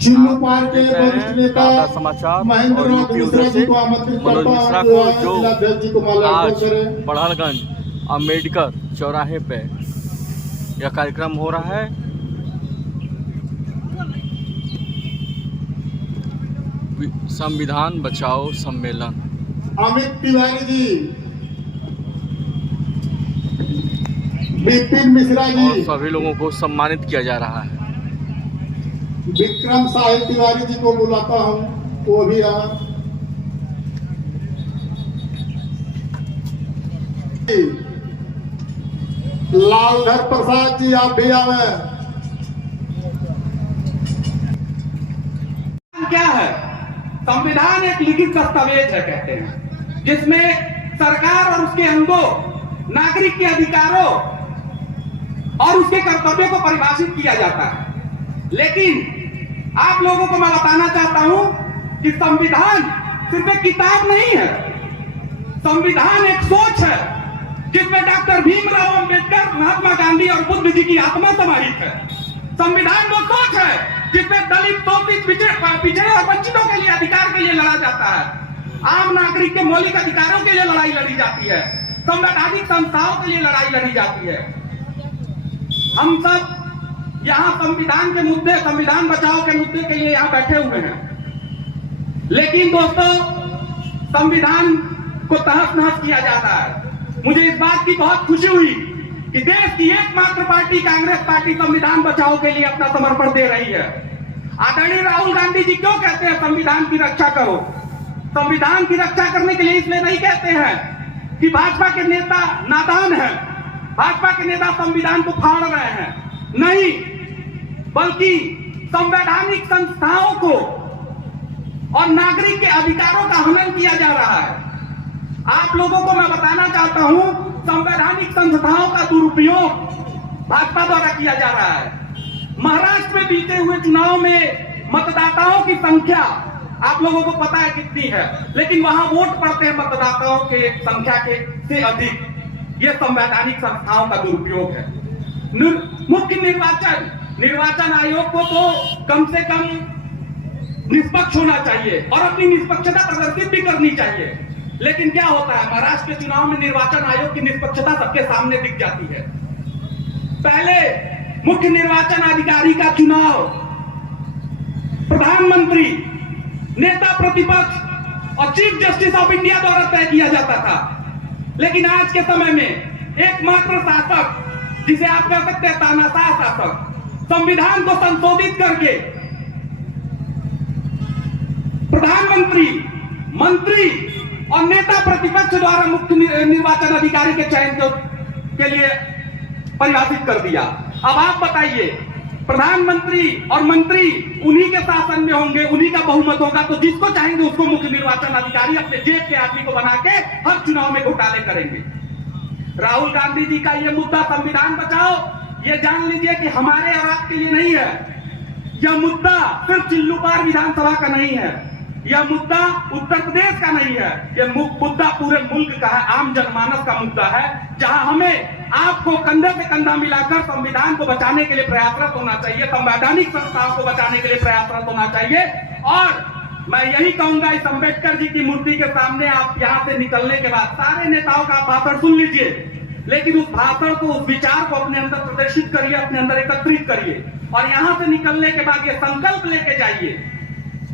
चिल्लू पार के वरिष्ठ नेता समाचार महेंद्र और नाथ मिश्रा जी को आमंत्रित मनोज करता मिश्रा हूं को जो जिलाध्यक्ष जी को माल्यार्पण आज करें। बढ़लगंज अम्बेडकर चौराहे पे यह कार्यक्रम हो रहा है। संविधान बचाओ सम्मेलन। अमित तिवारी जी, विपिन मिश्रा और जी, सभी लोगों को सम्मानित किया जा रहा है। विक्रम साहिब तिवारी जी को बुलाता हूं, वो भी आए। लालधर प्रसाद जी, आप भी आवे। क्या है? संविधान एक लिखित दस्तावेज है कहते हैं, जिसमें सरकार और उसके अंगों, नागरिक के अधिकारों और उसके कर्तव्यों को परिभाषित किया जाता है। लेकिन आप लोगों को मैं बताना चाहता हूं कि संविधान सिर्फ एक किताब नहीं है। संविधान एक सोच है जिसमें डॉक्टर भीमराव अंबेडकर, महात्मा गांधी और बुद्ध जी की आत्मा समाहित है। संविधान वो सोच है जिसमें दलित, शोषित, पिछड़े और वंचितों के लिए अधिकार के लिए लड़ा जाता है। आम नागरिक के मौलिक अधिकारों के लिए लड़ाई लड़ी जाती है। संवैधानिक संस्थाओं के लिए लड़ाई लड़ी जाती है। हम सब यहाँ संविधान के मुद्दे, संविधान बचाओ के मुद्दे के लिए यहाँ बैठे हुए हैं। लेकिन दोस्तों, संविधान को तहस नहस किया जाता है। मुझे इस बात की बहुत खुशी हुई कि देश की एकमात्र पार्टी कांग्रेस पार्टी संविधान बचाओ के लिए अपना समर्पण दे रही है। आदरणीय राहुल गांधी जी क्यों कहते हैं संविधान की रक्षा करो? संविधान की रक्षा करने के लिए इसलिए नहीं कहते हैं कि भाजपा के नेता नादान हैं, भाजपा के नेता संविधान को फाड़ रहे हैं, नहीं, बल्कि संवैधानिक संस्थाओं को और नागरिक के अधिकारों का हनन किया जा रहा है। आप लोगों को मैं बताना चाहता हूं, संवैधानिक संस्थाओं का दुरुपयोग भाजपा द्वारा किया जा रहा है। महाराष्ट्र में बीते हुए चुनाव में मतदाताओं की संख्या आप लोगों को पता है कितनी है, लेकिन वहां वोट पड़ते हैं मतदाताओं के संख्या के से अधिक। यह संवैधानिक संस्थाओं का दुरुपयोग है। मुख्य निर्वाचन आयोग को तो कम से कम निष्पक्ष होना चाहिए और अपनी निष्पक्षता प्रदर्शित भी करनी चाहिए। लेकिन क्या होता है, महाराष्ट्र के चुनाव में निर्वाचन आयोग की निष्पक्षता सबके सामने दिख जाती है। पहले मुख्य निर्वाचन अधिकारी का चुनाव प्रधानमंत्री, नेता प्रतिपक्ष और चीफ जस्टिस ऑफ इंडिया द्वारा तय किया जाता था। लेकिन आज के समय में एकमात्र शासक, जिसे आप कह सकते हैं तानाशाह शासक, संविधान को संशोधित करके प्रधानमंत्री, मंत्री और नेता प्रतिपक्ष द्वारा मुख्य निर्वाचन अधिकारी के चयन के लिए परिभाषित कर दिया। अब आप बताइए, प्रधानमंत्री और मंत्री उन्हीं के शासन में होंगे, उन्हीं का बहुमत होगा, तो जिसको चाहेंगे उसको मुख्य निर्वाचन अधिकारी अपने जेब के आदमी को बना के हर चुनाव में घोटाले करेंगे। राहुल गांधी जी का ये मुद्दा संविधान बचाओ, ये जान लीजिए कि हमारे और आपके लिए नहीं है। यह मुद्दा सिर्फ चिल्लू पार विधानसभा का नहीं है, यह मुद्दा उत्तर प्रदेश का नहीं है, यह मुद्दा पूरे मुल्क का है, आम जनमानस का मुद्दा है, जहां हमें आपको कंधे से कंधा मिलाकर संविधान को बचाने के लिए प्रयासरत होना चाहिए, संवैधानिक संस्थाओं को बचाने के लिए प्रयासरत होना चाहिए। और मैं यही कहूंगा, इस अम्बेडकर जी की मूर्ति के सामने आप यहां से निकलने के बाद सारे नेताओं का भाषण सुन लीजिए, लेकिन उस भाषण को, उस विचार को अपने अंदर प्रदर्शित करिए, अपने अंदर एकत्रित करिए और यहां से निकलने के बाद ये संकल्प लेके जाइए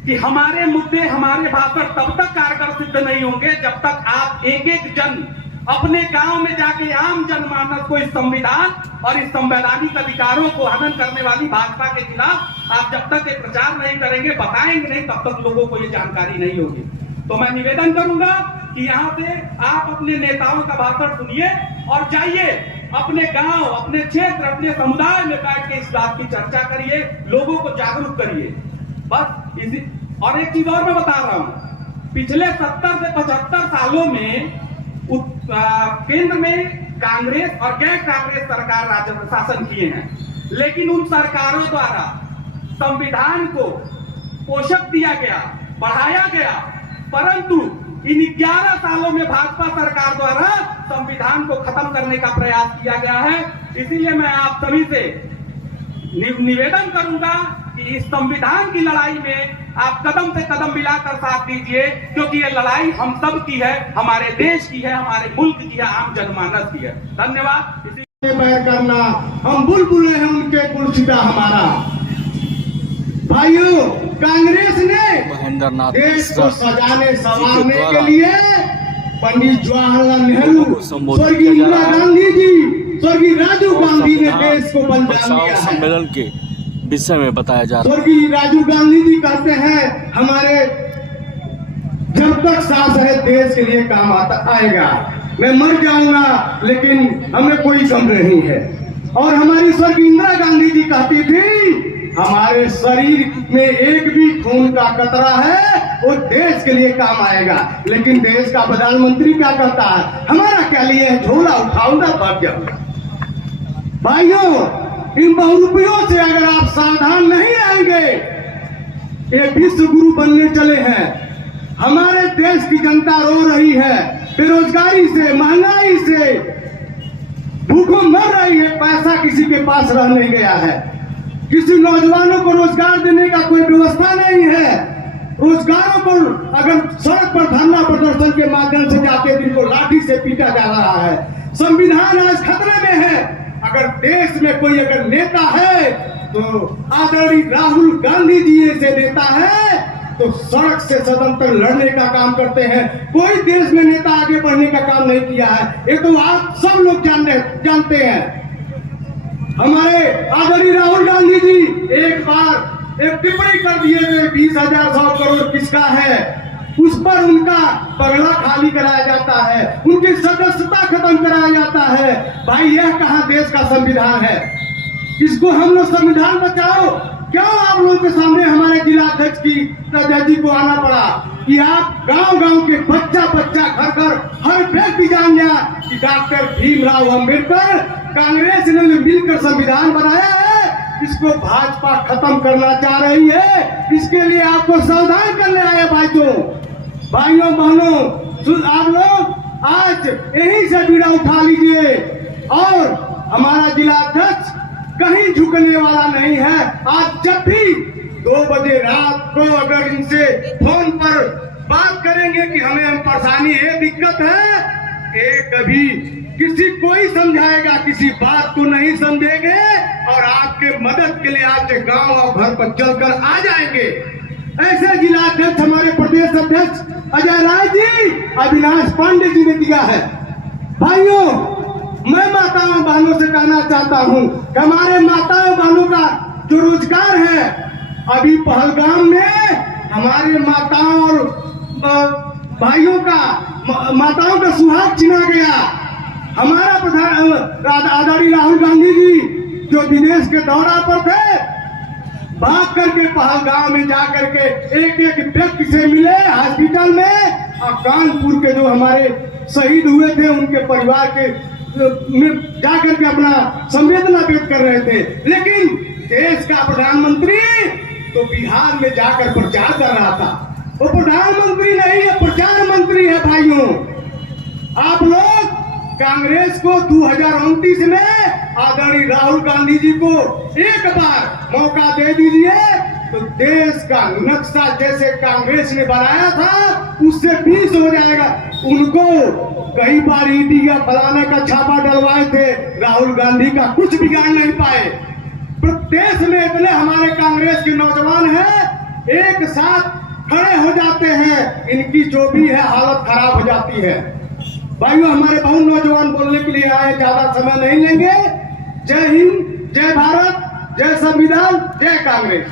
कि हमारे मुद्दे, हमारे भाषण तब तक कारगर सिद्ध नहीं होंगे जब तक आप एक एक जन अपने गांव में जाके आम जनमानस को इस संविधान और इस संवैधानिक अधिकारों को हनन करने वाली भाजपा के खिलाफ आप जब तक ये प्रचार नहीं करेंगे, बताएंगे नहीं, तब तक लोगों को ये जानकारी नहीं होगी। तो मैं निवेदन करूंगा कि यहाँ से आप अपने नेताओं का भाषण सुनिए और जाइए अपने गांव, अपने क्षेत्र, अपने समुदाय में बैठ के इस बात की चर्चा करिए, लोगों को जागरूक करिए। बस इसी। और एक चीज और मैं बता रहा हूं, पिछले 70 से 75 सालों में केंद्र में कांग्रेस और गैर कांग्रेस सरकार राज्य शासन किए हैं, लेकिन उन सरकारों द्वारा संविधान को पोषक दिया गया, बढ़ाया गया, परंतु इन 11 सालों में भाजपा सरकार द्वारा संविधान को खत्म करने का प्रयास किया गया है। इसीलिए मैं आप सभी से निवेदन करूंगा कि इस संविधान की लड़ाई में आप कदम से कदम मिलाकर साथ दीजिए, क्योंकि ये लड़ाई हम सब की है, हमारे देश की है, हमारे मुल्क की है, आम जनमानस की है। धन्यवाद। बैर करना, हम बुलबुलें हैं उनके गुलशिदा हमारा। भाइयों, कांग्रेस ने महेंद्र नाथ देश को सजाने जी संवारने के के द्वारा लिए पंडित जवाहरलाल नेहरू, लोगों को संबोधित स्वर्गीय किया जा इंदिरा रहा है। गांधी जी, स्वर्गीय राजीव और गांधी ने संविधान देश को बलिदान बचाओ दिया है। सम्मेलन के विषय में बताया जा रहा है। स्वर्गीय राजीव गांधी जी कहते हैं, हमारे जब तक सांस है देश के लिए काम आएगा। मैं मर जाऊंगा लेकिन हमें कोई गम नहीं है। और हमारी स्वर्गीय इंदिरा गांधी जी कहती थी, हमारे शरीर में एक भी खून का कतरा है वो देश के लिए काम आएगा। लेकिन देश का प्रधानमंत्री क्या कहता है, हमारा क्या लिए है, झोला उठाऊंगा भाग जाऊंगा। भाइयों, इन बहुरूपियों से अगर आप सावधान नहीं रहेंगे, ये विश्व गुरु बनने चले हैं। हमारे देश की जनता रो रही है, बेरोजगारी से, महंगाई से, भूखों मर रही है, पैसा किसी के पास रह नहीं गया है। किसी नौजवानों को रोजगार देने का कोई व्यवस्था नहीं है। रोजगारों को अगर सड़क पर धरना प्रदर्शन के माध्यम से जाते दिन को लाठी से पीटा जा रहा है। संविधान आज खतरे में है। अगर देश में कोई अगर नेता है तो आदरणीय राहुल गांधी जी ऐसे नेता है तो सड़क से सदन तक लड़ने का काम करते हैं। कोई देश में नेता आगे बढ़ने का काम नहीं किया है, ये तो आप सब लोग जानते हैं। हमारे आदरणीय राहुल गांधी जी एक बार एक टिप्पणी कर दिए थे, 20,000 100 करोड़ किसका है, उस पर उनका पगला खाली कराया जाता है, उनकी सदस्यता खत्म कराया जाता है। भाई, यह कहाँ देश का संविधान है? इसको हम लोग संविधान बचाओ। क्यों आप लोगों के सामने हमारे जिलाध्यक्ष जी को आना पड़ा कि आप गांव-गांव के बच्चा घर हर व्यक्ति जान गया कि डॉक्टर भीमराव अंबेडकर, कांग्रेस ने मिलकर संविधान बनाया है, इसको भाजपा खत्म करना चाह रही है। इसके लिए आपको सावधान करने आए भाइयों बहनों, आप लोग आज यहीं से बीड़ा उठा लीजिए। और हमारा जिलाध्यक्ष कहीं झुकने वाला नहीं है। आज जब भी 2 बजे रात को अगर इनसे फोन पर बात करेंगे कि हमें परेशानी है, दिक्कत है, एक कभी किसी कोई समझाएगा, किसी बात को नहीं समझेंगे और आपके मदद के लिए आपके गांव और घर पर चलकर आ जाएंगे। ऐसे जिलाध्यक्ष हमारे प्रदेश अध्यक्ष अजय राय जी, अविनाश पांडे जी ने दिया है। भाइयों, मैं माताओं बहनों से कहना चाहता हूं कि हमारे माताओं बहनों का जो रोजगार है, अभी पहलगाम में हमारे माताओं और भाइयों का सुहाग छीना गया। हमारा प्रधान आदरणीय राहुल गांधी जी जो विदेश के दौरा पर थे, भाग करके पहलगाम में जा करके एक व्यक्ति से मिले हॉस्पिटल में, और कानपुर के जो हमारे शहीद हुए थे उनके परिवार के में जाकर के अपना संवेदना व्यक्त कर रहे थे। लेकिन देश का प्रधानमंत्री तो बिहार में जाकर प्रचार कर रहा था। वो प्रधानमंत्री नहीं है, प्रचार मंत्री है। भाइयों, आप लोग कांग्रेस को 2029 में आदरणीय राहुल गांधी जी को एक बार मौका दे दीजिए तो देश का नक्शा जैसे कांग्रेस ने बनाया था उससे 20 हो जाएगा। उनको कई बार ईडी या फलाने का छापा डलवाए थे, राहुल गांधी का कुछ बिगाड़ नहीं पाए। देश में इतने हमारे कांग्रेस के नौजवान हैं, एक साथ खड़े हो जाते हैं, इनकी जो भी है हालत खराब हो जाती है। भाइयों, हमारे बहुत नौजवान बोलने के लिए आए, ज्यादा समय नहीं लेंगे। जय हिंद, जय भारत, जय संविधान, जय कांग्रेस।